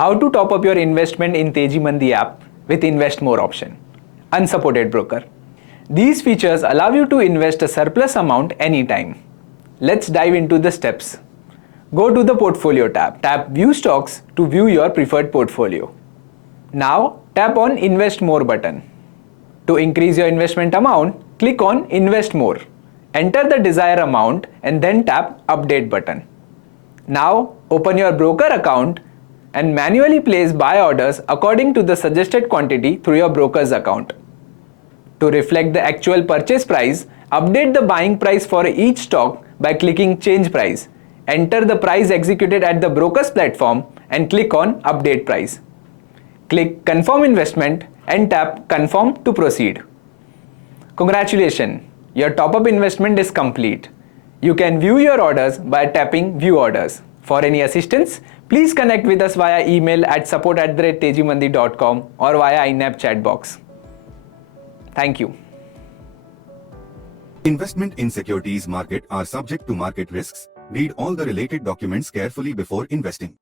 How to top up your investment in Teji Mandi app with Invest More option. Unsupported broker. These features allow you to invest a surplus amount anytime. Let's dive into the steps. Go to the Portfolio tab. Tap View Stocks to view your preferred portfolio. Now tap on Invest More button. To increase your investment amount, click on Invest More. Enter the desired amount and then tap Update button. Now open your broker account and manually place buy orders according to the suggested quantity through your broker's account. To reflect the actual purchase price, update the buying price for each stock by clicking Change Price. Enter the price executed at the broker's platform and click on Update Price. Click Confirm Investment and tap Confirm to proceed. Congratulations, your top-up investment is complete. You can view your orders by tapping View Orders. For any assistance, please connect with us via email at support@tejimandi.com or via in-app chat box. Thank you. Investment in securities market are subject to market risks. Read all the related documents carefully before investing.